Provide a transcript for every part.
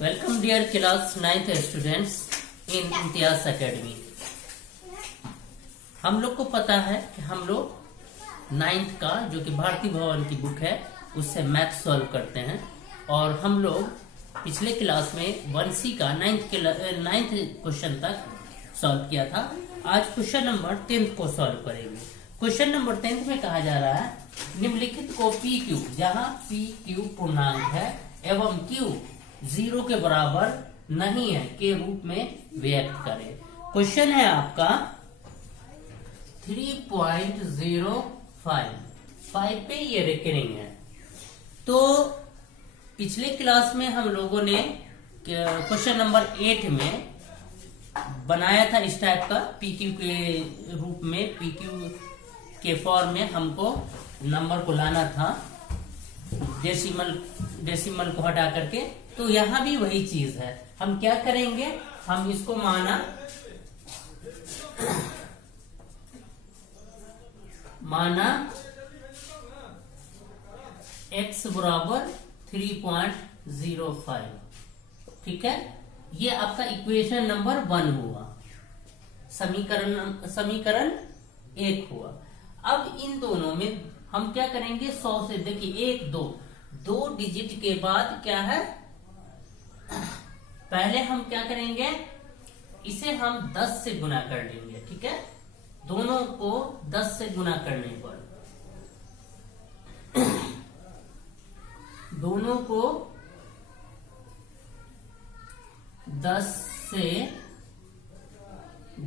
Welcome dear class 9th students in Imtiaz academy. हम लोग को पता है कि हम लोग 9th का जो कि भारतीय भवन की बुक है उससे मैथ सॉल्व करते हैं और हम लोग पिछले क्लास में 1C का 9th क्वेश्चन तक सॉल्व किया था। आज क्वेश्चन नंबर 10th को सॉल्व करेंगे। क्वेश्चन नंबर 10th में कहा जा रहा है निम्नलिखित को पी क्यू, जहाँ पी क्यू पूर्णांक है एवं क्यू 0 के बराबर नहीं है के रूप में व्यक्त करें। क्वेश्चन है आपका 3.05 पे ये रिकरिंग है। तो पिछले क्लास में हम लोगों ने क्वेश्चन नंबर 8 में बनाया था इस टाइप का पीक्यू के रूप में, पीक्यू के फॉर्म में हमको नंबर को लाना था डेसिमल को हटा करके। तो यहाँ भी वही चीज है। हम क्या करेंगे, हम इसको माना x बराबर 3.05, ठीक है। ये आपका इक्वेशन नंबर 1 हुआ, समीकरण 1 हुआ। अब इन दोनों में हम क्या करेंगे, 100 से देखिए 1 2 डिजिट के बाद क्या है, पहले हम क्या करेंगे, इसे हम 10 से गुना कर लेंगे, ठीक है। दोनों को 10 से गुना करने पर दोनों को 10 से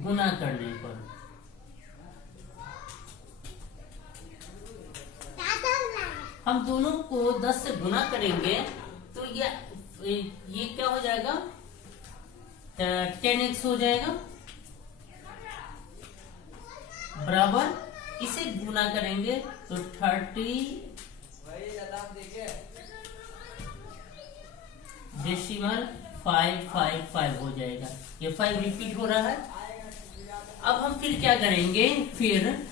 गुना करने पर हम दोनों को 10 से गुना करेंगे तो ये क्या हो जाएगा, 10x हो जाएगा बराबर, इसे गुना करेंगे तो 30.555 हो जाएगा। ये 5 रिपीट हो रहा है। अब हम फिर क्या करेंगे, फिर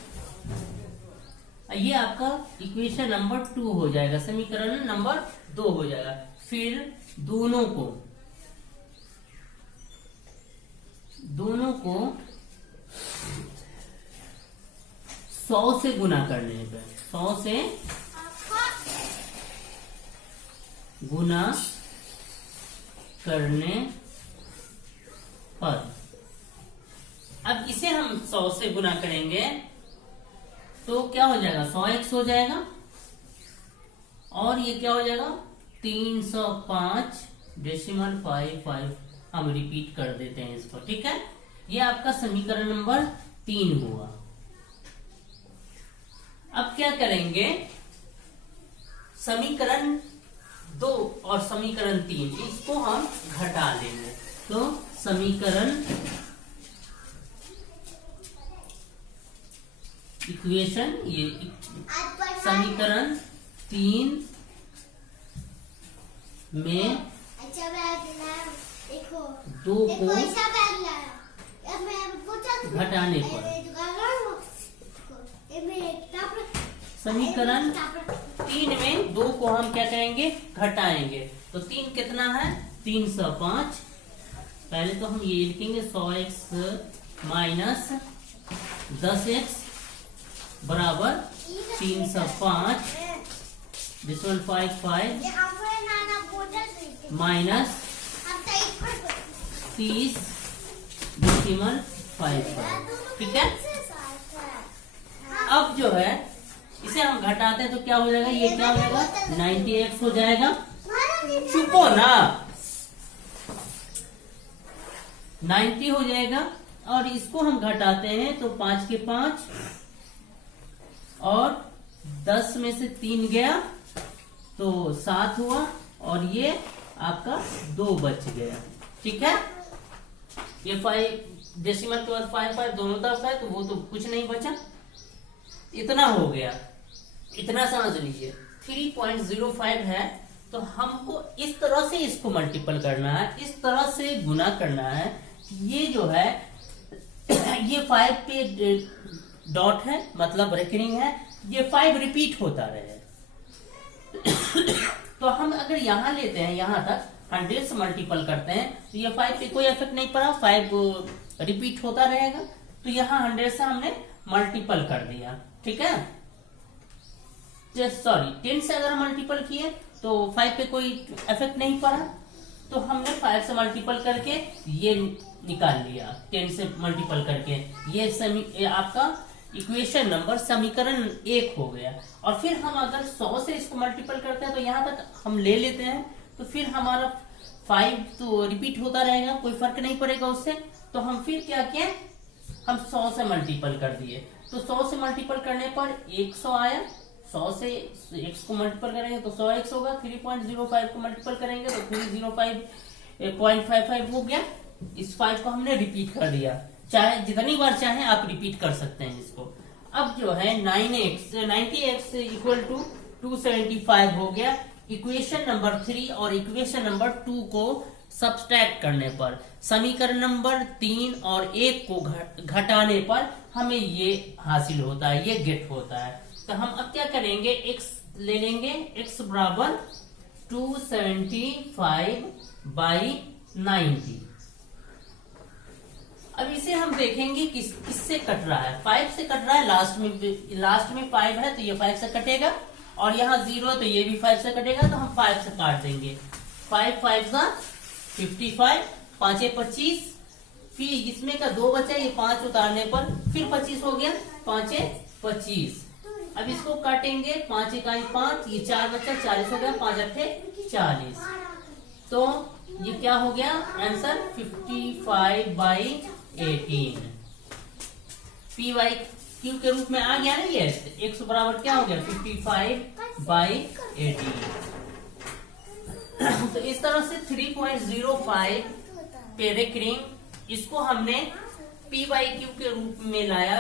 ये आपका इक्वेशन नंबर 2 हो जाएगा, समीकरण नंबर 2 हो जाएगा। फिर दोनों को 100 से गुना करने पर, 100 से गुना करने पर, अब इसे हम 100 से गुना करेंगे तो क्या हो जाएगा, 100x हो जाएगा और ये क्या हो जाएगा 305.55। हम रिपीट कर देते हैं इसको, ठीक है। ये आपका समीकरण नंबर 3 हुआ। अब क्या करेंगे, समीकरण 2 और समीकरण 3 इसको हम घटा लेंगे। तो समीकरण 3 में 2 को घटाने पर, समीकरण 3 में 2 को हम क्या करेंगे, घटाएंगे। तो 3 कितना है, 305। पहले तो हम ये लिखेंगे 100x माइनस 10x बराबर 305.55 माइनस 30.55, ठीक है। अब जो है इसे हम घटाते हैं तो क्या हो जाएगा, ये क्या हो जाएगा 90x हो जाएगा। चुपो ना, 90 हो जाएगा और इसको हम घटाते हैं तो 5 के 5 और 10 में से 3 गया तो 7 हुआ और ये आपका 2 बच गया, ठीक है। ये 5 डेसिमल के बाद 5 दोनों तरफ है तो वो तो कुछ नहीं बचा, इतना हो गया। इतना समझ लीजिए 3.05 है तो हमको इस तरह से इसको मल्टीपल करना है, इस तरह से गुना करना है। ये जो है ये 5 पे डॉट है, मतलब रेकरिंग है, ये 5 रिपीट होता रहे। तो हम अगर यहां लेते हैं यहां तक 100 से मल्टीपल करते हैं तो ये 5 पे कोई इफेक्ट नहीं पड़ा, 5 रिपीट होता रहेगा। तो यहाँ 100 से हमने मल्टीपल कर दिया, ठीक है। सॉरी 10 से अगर मल्टीपल किए तो 5 पे कोई इफेक्ट नहीं पड़ा, तो हमने 5 से मल्टीपल करके ये निकाल लिया, 10 से मल्टीपल करके ये आपका इक्वेशन नंबर समीकरण 1 हो गया। और फिर हम अगर 100 से इसको मल्टीपल करते हैं तो यहाँ तक हम ले लेते हैं, तो फिर हमारा 5 तो रिपीट होता रहेगा, कोई फर्क नहीं पड़ेगा उससे। तो हम फिर क्या किए, हम 100 से मल्टीपल कर दिए। तो 100 से मल्टीपल करने पर 100 आया, 100 से x को मल्टीपल करेंगे तो 100x होगा, 3.05 को मल्टीपल करेंगे तो 305.55 हो गया। इस 5 को हमने रिपीट कर दिया, चाहे जितनी बार चाहे आप रिपीट कर सकते हैं इसको। अब जो है 90x इक्वल टू 275 हो गया। इक्वेशन नंबर 3 और इक्वेशन नंबर 2 को सब्सट्रैक्ट करने पर, समीकरण नंबर 3 और 1 को घटाने पर हमें ये हासिल होता है, ये गेट होता है। तो हम अब क्या करेंगे, x ले लेंगे, x बराबर 275/90। अब इसे हम देखेंगे किससे कट रहा है, 5 से कट रहा है। लास्ट में 5 है तो ये 5 से कटेगा, और यहाँ 0 है तो ये भी 5 से कटेगा, तो हम 5 से काट देंगे। 5 5 55, 5 25, फिर इसमें का 2 बचा, ये 5 उतारने पर फिर 25 हो गया, 5 25। अब इसको काटेंगे, 5 इकाई 5, ये 4 बचा, 40 हो गया, 5 अट्ठे 40। तो ये क्या हो गया आंसर, 55/18 py/q के रूप में आ गया ना ये। x बराबर क्या हो गया, 55/18। तो इस तरह से 3.05 पेरिक रिंग, इसको हमने p/q के रूप में लाया।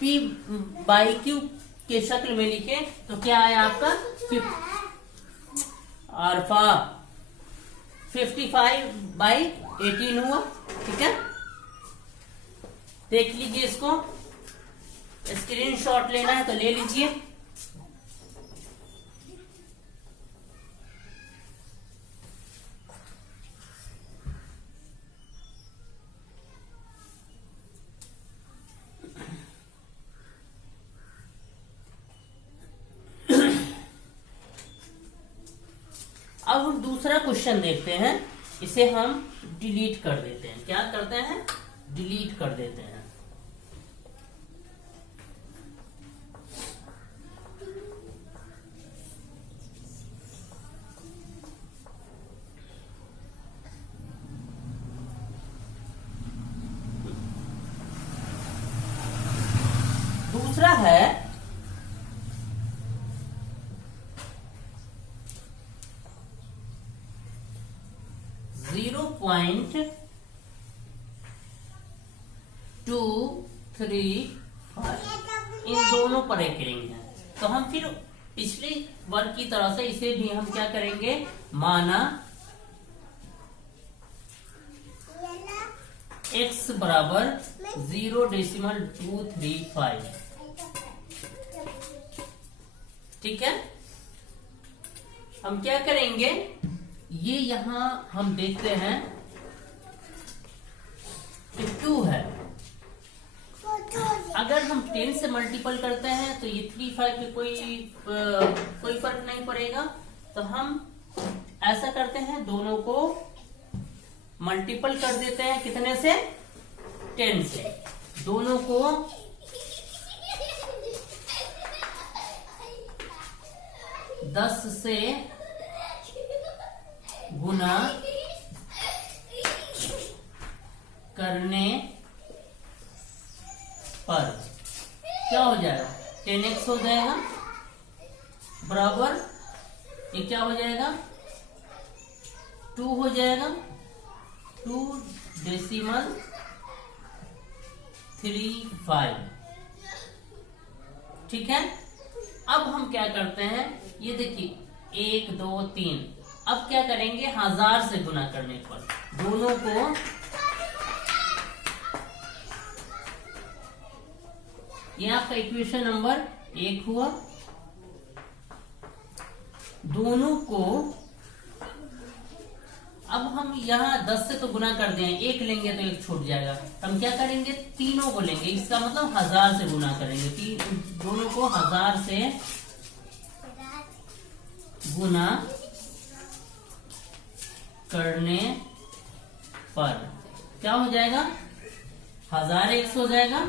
p/q के शक्ल में लिखे तो क्या आया आपका, अल्फा 55/18 हुआ, ठीक है। देख लीजिए, इसको स्क्रीनशॉट लेना है तो ले लीजिए। अब हम दूसरा क्वेश्चन देखते हैं, इसे हम डिलीट कर देते हैं। क्या करते हैं, डिलीट कर देते हैं। दूसरा है 0.235, इन दोनों पर एक रिंग है। तो हम फिर पिछले वर्ग की तरह से इसे भी हम क्या करेंगे, माना x बराबर 0.235, ठीक है। हम क्या करेंगे, ये यहां हम देखते हैं कि 2 है, अगर हम 10 से मल्टीपल करते हैं तो ये 35 पे कोई फर्क नहीं पड़ेगा। तो हम ऐसा करते हैं, दोनों को मल्टीपल कर देते हैं, कितने से, 10 से। दोनों को 10 से गुना करने पर क्या हो जाएगा, 10x हो जाएगा, बराबर ये क्या हो जाएगा, 2 हो जाएगा, 2.35, ठीक है। अब हम क्या करते हैं, ये देखिए 1 2 3, अब क्या करेंगे, 1000 से गुना करने पर दोनों को ये आपका इक्वेशन नंबर 1 हुआ। दोनों को हम यहाँ 10 से तो गुना कर दिए, एक लेंगे तो एक छूट जाएगा। हम क्या करेंगे, तीनों को लेंगे, इसका मतलब 1000 से गुना करेंगे। दोनों को 1000 से गुना करने पर क्या हो जाएगा, 1000x हो जाएगा,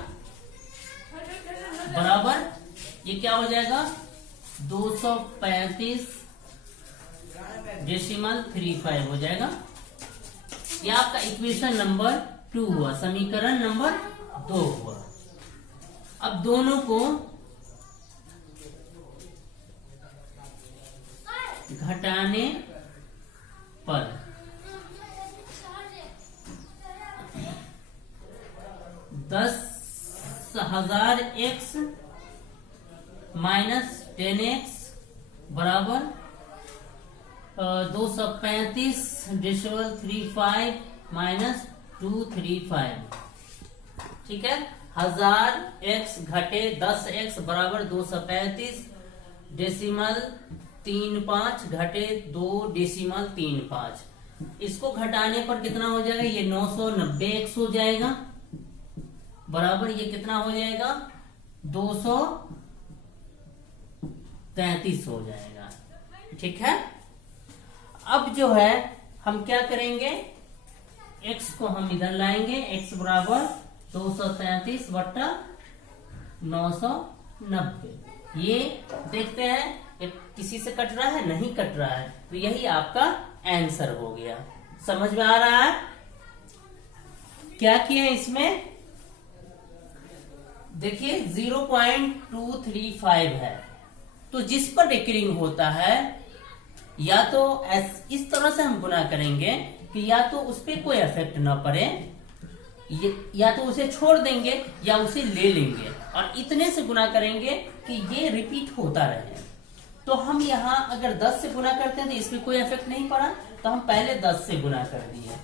बराबर ये क्या हो जाएगा, 235.35 हो जाएगा। ये आपका इक्वेशन नंबर 2 हुआ, समीकरण नंबर 2 हुआ। अब दोनों को घटाने पर 10,000x माइनस 10x बराबर 235.35 माइनस 235। ठीक है, 1000x घटे 10x बराबर 235.35 घटे 2.35। इसको घटाने पर कितना हो जाएगा, ये 990x हो जाएगा, बराबर ये कितना हो जाएगा, 233 हो जाएगा। ठीक है, अब जो है हम क्या करेंगे, x को हम इधर लाएंगे, x बराबर 233 बट्टा 990। ये देखते हैं ये किसी से कट रहा है, नहीं कट रहा है, तो यही आपका आंसर हो गया। समझ में आ रहा है क्या किया इसमें, देखिए 0.235 है, तो जिस पर रिकरिंग होता है या तो इस तरह से हम गुना करेंगे कि या तो उस पर कोई इफेक्ट ना पड़े, या तो उसे छोड़ देंगे या उसे ले लेंगे, और इतने से गुना करेंगे कि ये रिपीट होता रहे। तो हम यहाँ अगर 10 से गुना करते हैं तो इस पर कोई इफेक्ट नहीं पड़ा, तो हम पहले 10 से गुना कर दिए।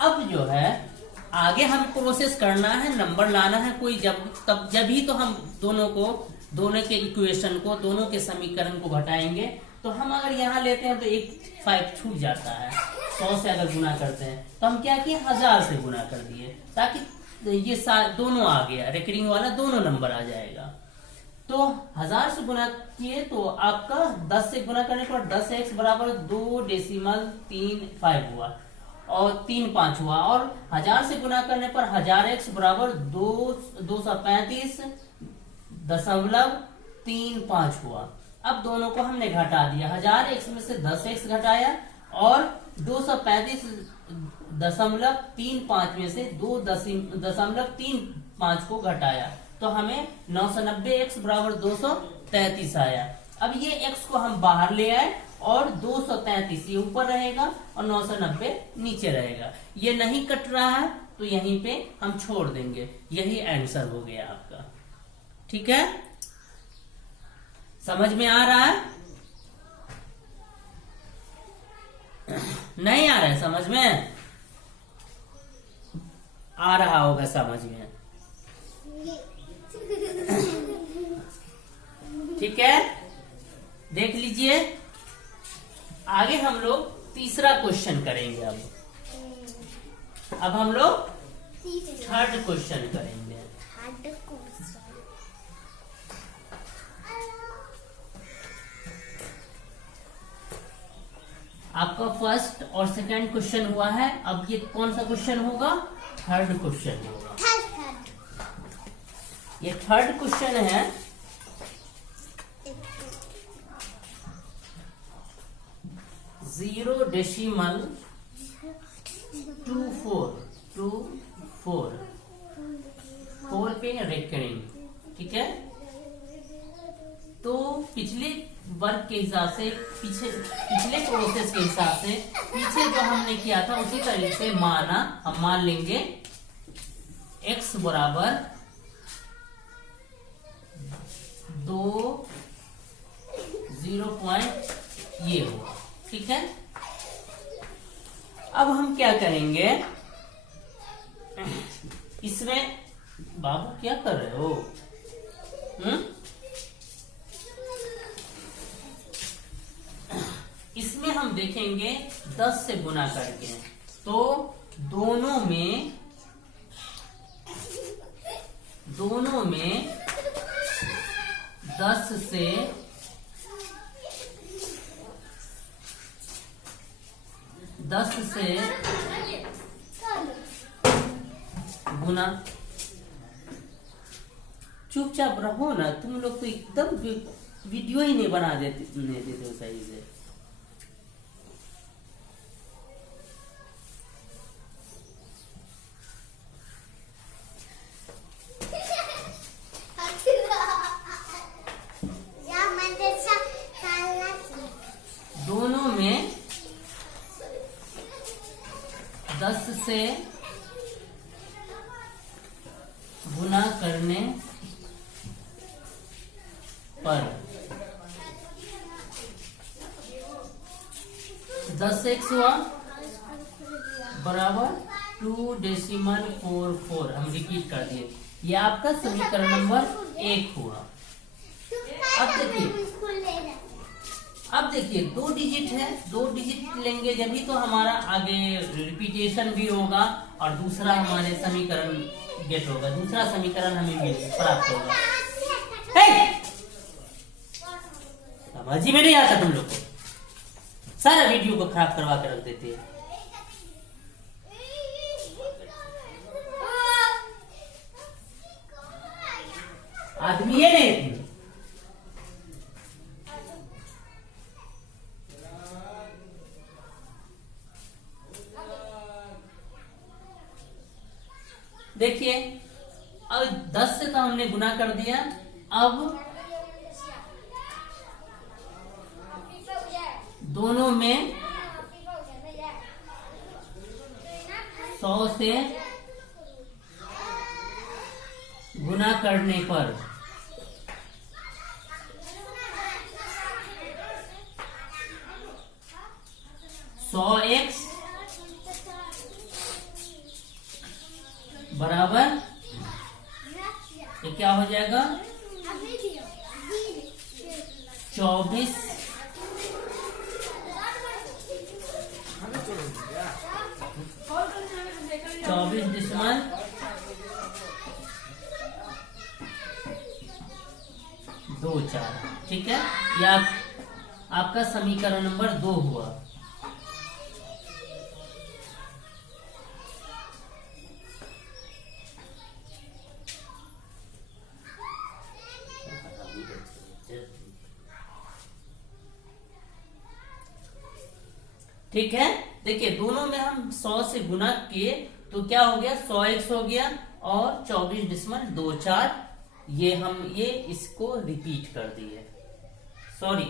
अब जो है आगे हम प्रोसेस करना है, नंबर लाना है कोई, जब ही तो हम दोनों के इक्वेशन को, दोनों के समीकरण को घटाएंगे। तो हम अगर यहाँ लेते हैं तो एक 5 छूट जाता है, 100 से अगर गुना करते हैं तो हम क्या किए, 1000 से गुना कर दिए, ताकि ये दोनों आ गया, रिकरिंग वाला दोनों नंबर आ जाएगा। तो 1000 से गुना किए तो आपका 10 से गुना करने पर 10x बराबर 2.35 हुआ और 35 हुआ, और 1000 से गुना करने पर 1000x बराबर 235.35 हुआ। अब दोनों को हमने घटा दिया, 1000x में से 10x घटाया और 235.35 में से 2.35 को घटाया, तो हमें 990x बराबर 233 आया। अब ये x को हम बाहर ले आए और 233 ये ऊपर रहेगा और 990 नीचे रहेगा। ये नहीं कट रहा है तो यहीं पे हम छोड़ देंगे, यही आंसर हो गया आपका। ठीक है, समझ में आ रहा है, नहीं आ रहा है समझ में, आ रहा होगा समझ में। ठीक है, देख लीजिए आगे हम लोग तीसरा क्वेश्चन करेंगे। अब हम लोग थर्ड क्वेश्चन करेंगे। आपका फर्स्ट और सेकंड क्वेश्चन हुआ है, अब ये कौन सा क्वेश्चन होगा, थर्ड क्वेश्चन होगा। ये थर्ड क्वेश्चन है, 0.2424 पे रिकरिंग। ठीक है, तो पिछले वर्ग के हिसाब से, पिछले प्रोसेस के हिसाब से पीछे जो हमने किया था उसी तरीके से हम मान लेंगे x बराबर 0 ये हुआ। ठीक है, अब हम क्या करेंगे, इसमें बाबू क्या कर रहे हो, इसमें हम देखेंगे 10 से गुना करके, तो दोनों में 10 से गुना। चुपचाप रहो ना तुम लोग, तो एकदम वीडियो ही नहीं देते हो सही से। दोनों में 10 से गुना करने पर 10x हुआ बराबर 2.44। हम रिपीट कर दिए, ये आपका समीकरण नंबर 1 हुआ। अब देखिए 2 डिजिट है, 2 डिजिट लेंगे जब भी तो हमारा आगे रिपीटेशन भी होगा और दूसरा हमारे समीकरण गेट होगा, दूसरा समीकरण हमें प्राप्त होगा। समझ ही में नहीं आता तुम लोग को, सारा वीडियो को खराब करवा के रख देते हैं। आदमी है नहीं। देखिए अब 10 से तो हमने गुना कर दिया, अब दोनों में 100 से गुना करने पर 100x बराबर ये क्या हो जाएगा 24 24.24। ठीक है, यह आपका समीकरण नंबर 2 हुआ। ठीक है, देखिए दोनों में हम 100 से गुना किए तो क्या हो गया 100x हो गया और 24.24 ये इसको रिपीट कर दिए। सॉरी,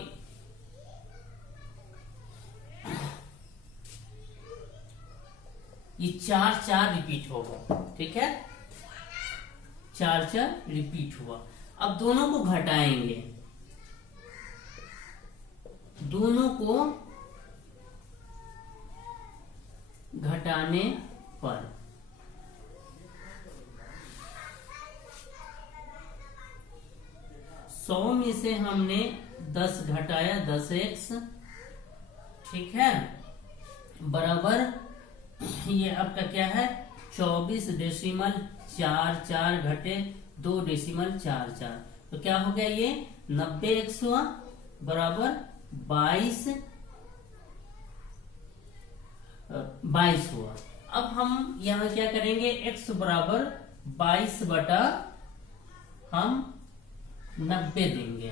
ये 4 रिपीट होगा। ठीक है, 4 रिपीट हुआ। अब दोनों को घटाएंगे, दोनों को घटाने पर 100 में से हमने 10 घटाया 10x। ठीक है, बराबर ये आपका क्या है 24.44 घटे 2.44। तो क्या हो गया ये 90x हुआ बराबर 22 हुआ। अब हम यहां क्या करेंगे x बराबर 22 बटा हम 90 देंगे।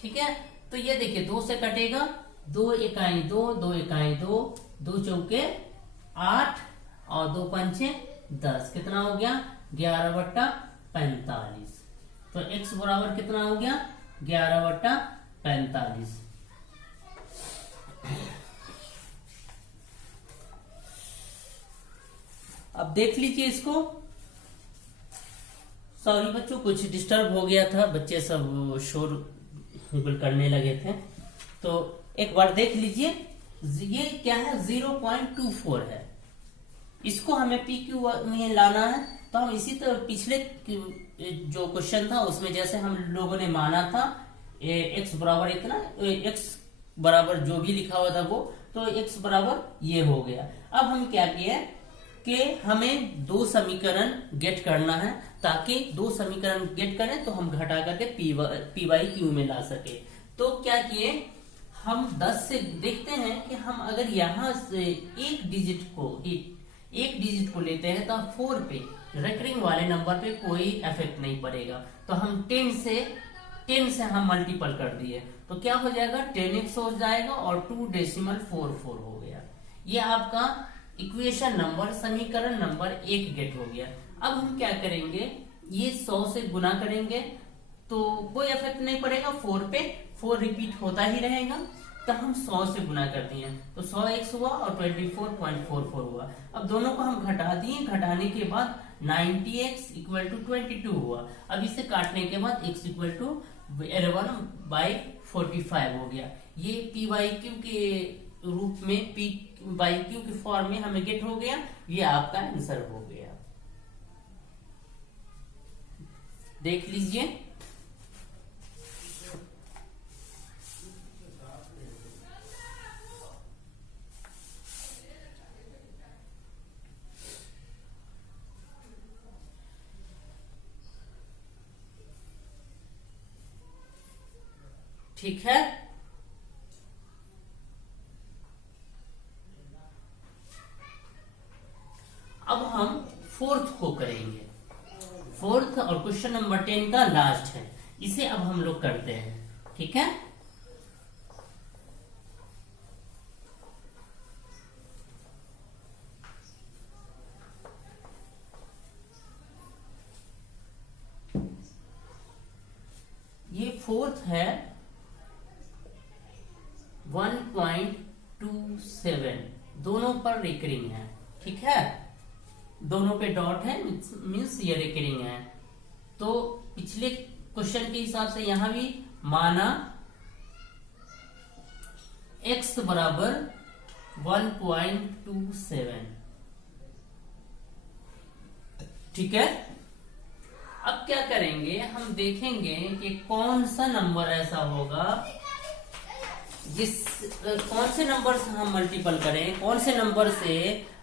ठीक है, तो ये देखिए 2 से कटेगा 2 इकाई 2, 2 इकाई 2, 2 चौके 8 और 2 पंचे 10। कितना हो गया 11 बटा 45। तो x बराबर कितना हो गया 11 बटा 45। अब देख लीजिए इसको। सॉरी बच्चों, कुछ डिस्टर्ब हो गया था, बच्चे सब शोर करने लगे थे, तो एक बार देख लीजिए। ये क्या है 0.24 है, इसको हमें PQ में लाना है। तो हम इसी तरह पिछले जो क्वेश्चन था उसमें जैसे हम लोगों ने माना था x बराबर इतना, x बराबर जो भी लिखा हुआ था वो, तो x बराबर ये हो गया। अब हम क्या किए कि हमें दो समीकरण गेट करना है, ताकि दो समीकरण गेट करें तो हम घटा करके पी वाई क्यू में ला सके। तो क्या किए, हम 10 से देखते हैं कि हम अगर यहां से एक डिजिट को लेते हैं तो 4 पे रेकरिंग वाले नंबर पे कोई इफेक्ट नहीं पड़ेगा। तो हम 10 से हम मल्टीपल कर दिए तो क्या हो जाएगा, 10x हो जाएगा और 2.44 हो गया। ये आपका इक्वेशन नंबर, समीकरण नंबर 1 गेट हो गया। अब हम क्या करेंगे, ये 100 से गुना करेंगे तो कोई इफेक्ट नहीं पड़ेगा 4 पे, 4 रिपीट होता ही रहेगा। तो हम 100 से गुना कर दिए तो 100x हुआ और 24.44 हुआ। अब दोनों को हम घटा दिए, घटाने के बाद 90x इक्वल टू 22 हुआ। अब इसे काटने के बाद x इक्वल टू 11/45 हो गया। ये पी वाई क्यू के रूप में, पी बाई क्यू के फॉर्म में हमें गेट हो गया। ये आपका आंसर हो गया, देख लीजिए। ठीक है, अब हम फोर्थ को करेंगे। फोर्थ और क्वेश्चन नंबर 10 का लास्ट है, इसे अब हम लोग करते हैं। ठीक है, ये फोर्थ है 1.27, दोनों पर रिकरिंग है। ठीक है, दोनों पे डॉट है, मीन्स ये रिकरिंग है। तो पिछले क्वेश्चन के हिसाब से यहां भी माना x बराबर 1.27। ठीक है, अब क्या करेंगे, हम देखेंगे कि कौन सा नंबर ऐसा होगा कौन से नंबर से हम मल्टीपल करें, कौन से नंबर से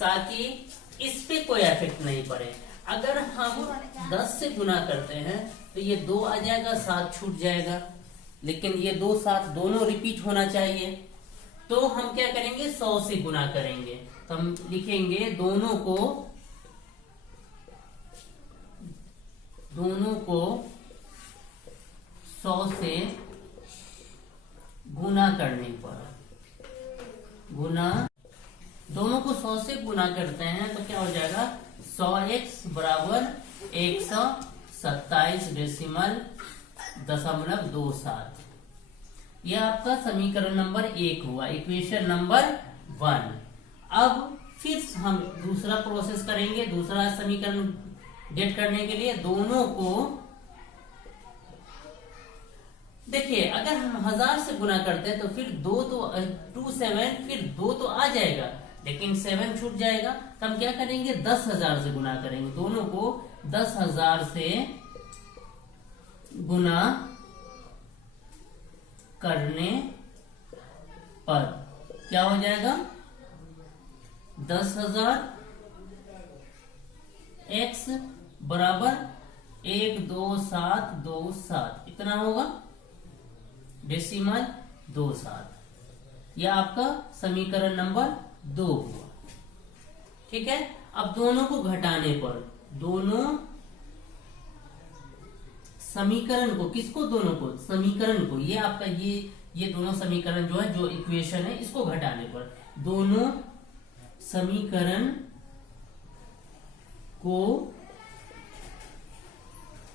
ताकि इस पे कोई इफेक्ट नहीं पड़े। अगर हम 10 से गुना करते हैं तो ये 2 आ जाएगा, 7 छूट जाएगा, लेकिन ये 2 7 दोनों रिपीट होना चाहिए। तो हम क्या करेंगे, 100 से गुना करेंगे। तो हम लिखेंगे दोनों को 100 से गुना करने पर, दोनों को 100 से गुना करते हैं तो क्या हो जाएगा, 100x बराबर 127.27। यह आपका समीकरण नंबर 1 हुआ, इक्वेशन नंबर 1। अब फिर हम दूसरा प्रोसेस करेंगे, दूसरा समीकरण गेट करने के लिए दोनों को देखिए, अगर हम 1000 से गुना करते हैं तो फिर 27, फिर 2 तो आ जाएगा, लेकिन 7 छूट जाएगा। तो हम क्या करेंगे, 10,000 से गुना करेंगे। दोनों को 10,000 से गुना करने पर क्या हो जाएगा, 10,000 x बराबर 12727, इतना होगा, डेसिमल 27। यह आपका समीकरण नंबर 2 हुआ। ठीक है, अब दोनों को घटाने पर, दोनों समीकरण को, किसको, दोनों को, समीकरण को, ये आपका ये दोनों समीकरण जो है, जो इक्वेशन है, इसको घटाने पर, दोनों समीकरण को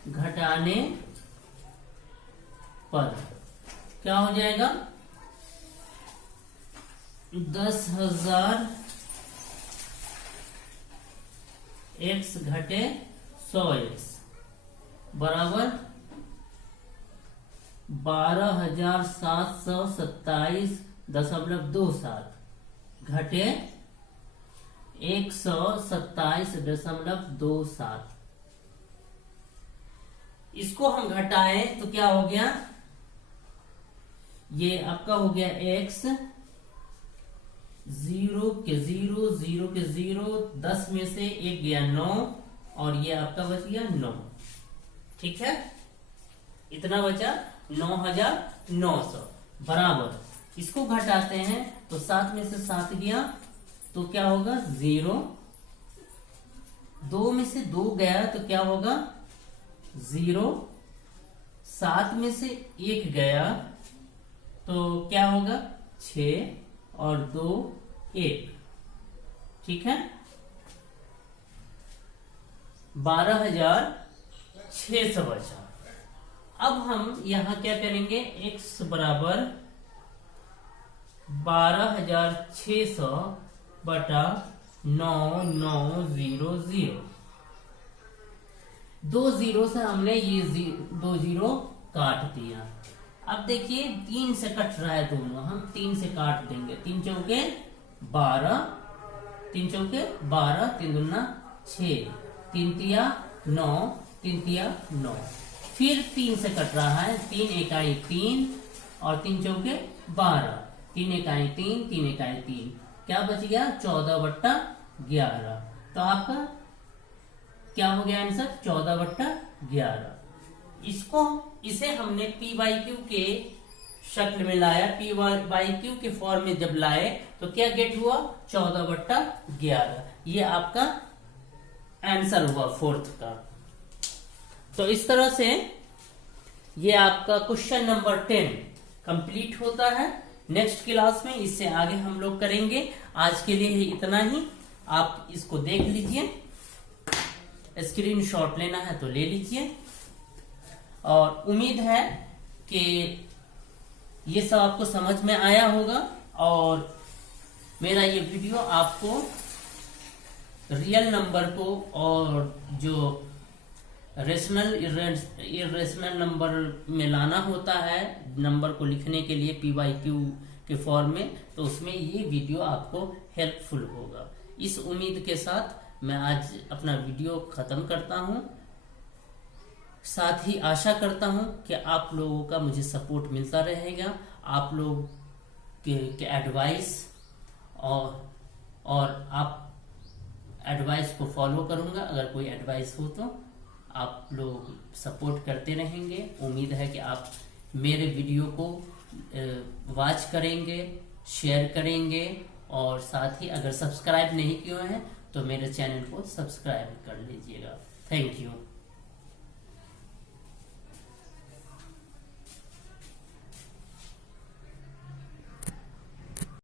घटाने पर क्या हो जाएगा, 10,000 x घटे 100x बराबर 12,727.27 घटे 127.27। इसको हम घटाएं तो क्या हो गया, ये आपका हो गया x, 0 के 0, 0 के 0, 10 में से 1 गया 9, और ये आपका बच गया 9। ठीक है, इतना बचा 9,900 बराबर। इसको घटाते हैं तो 7 में से 7 गया तो क्या होगा 0, 2 में से 2 गया तो क्या होगा 0, 7 में से 1 गया तो क्या होगा 6, और 2 1। ठीक है, 12,600 बचा। अब हम यहां क्या करेंगे, x बराबर 12,600 बटा 9,900। 2 0 से हमने ये 2 0 काट दिया। अब देखिए 3 से कट रहा है दोनों, हम 3 से काट देंगे। 3 चौके 12, 3 चौके 12, 3 दूना 6, 3 तिया 9, 3 तिया 9। फिर 3 से कट रहा है, 3 इकाई 3 और 3 चौके 12, 3 इकाई 3, 3 इकाई 3, क्या बच गया 14/11। तो आपका क्या हो गया आंसर 14/11। इसे हमने p/q के शक्ल में लाया, p/q के फॉर्म में जब लाए तो क्या गेट हुआ 14/11। ये आपका आंसर हुआ 4th का। तो इस तरह से ये आपका क्वेश्चन नंबर 10 कंप्लीट होता है। नेक्स्ट क्लास में इससे आगे हम लोग करेंगे। आज के लिए इतना ही, आप इसको देख लीजिए, स्क्रीनशॉट लेना है तो ले लीजिए, और उम्मीद है कि ये सब आपको समझ में आया होगा और मेरा ये वीडियो आपको रियल नंबर को और जो रेशनल इरेशनल नंबर में लाना होता है नंबर को लिखने के लिए p/q के फॉर्म में, तो उसमें ये वीडियो आपको हेल्पफुल होगा। इस उम्मीद के साथ मैं आज अपना वीडियो खत्म करता हूं। साथ ही आशा करता हूं कि आप लोगों का मुझे सपोर्ट मिलता रहेगा, आप लोग के एडवाइस और आप एडवाइस को फॉलो करूंगा। अगर कोई एडवाइस हो तो आप लोग सपोर्ट करते रहेंगे। उम्मीद है कि आप मेरे वीडियो को वॉच करेंगे, शेयर करेंगे, और साथ ही अगर सब्सक्राइब नहीं किए हैं तो मेरे चैनल को सब्सक्राइब कर लीजिएगा। Thank you.